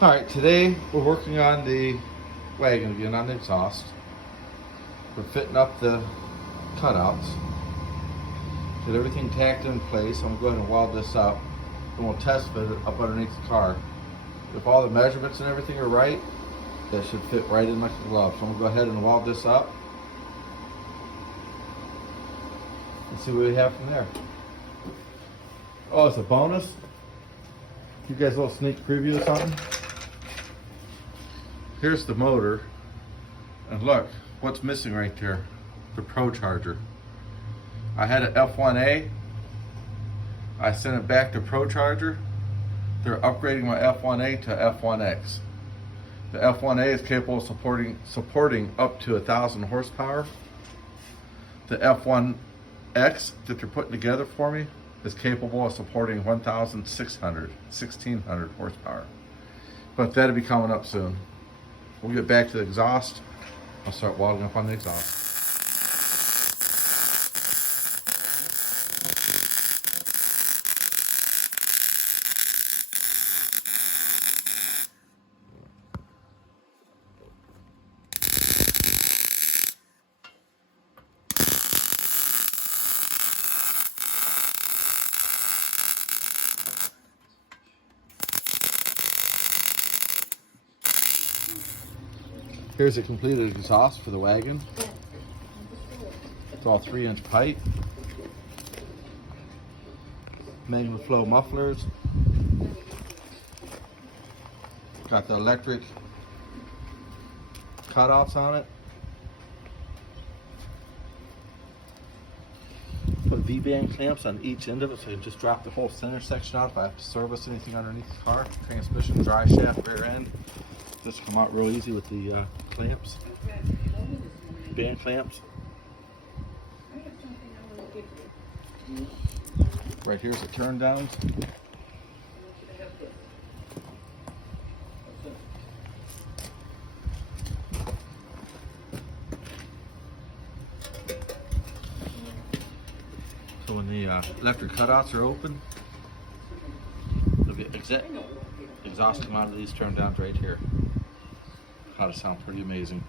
Alright, today we're working on the wagon again, on the exhaust. We're fitting up the cutouts. Get everything tacked in place. I'm going to go ahead and weld this up, and we'll test fit it up underneath the car. If all the measurements and everything are right, that should fit right in like a glove. So I'm going to go ahead and weld this up and see what we have from there. Oh, it's a bonus. You guys a little sneak preview of something? Here's the motor, and look what's missing right there, the Procharger. I had an F1A, I sent it back to Procharger. They're upgrading my F1A to F1X. The F1A is capable of supporting up to 1,000 horsepower. The F1X that they're putting together for me is capable of supporting 1,600 horsepower. But that'll be coming up soon. We'll get back to the exhaust. I'll start welding up on the exhaust. Here's a completed exhaust for the wagon. It's all 3-inch pipe. Magna flow mufflers. Got the electric cutouts on it. Put V-band clamps on each end of it so you just drop the whole center section out if I have to service anything underneath the car. Transmission, dry shaft, rear end. This come out real easy with the clamps, band clamps. Right here's the turn downs. So when the electric cutouts are open, they'll get exhaust come out of these turn downs right here. Ought to sound pretty amazing.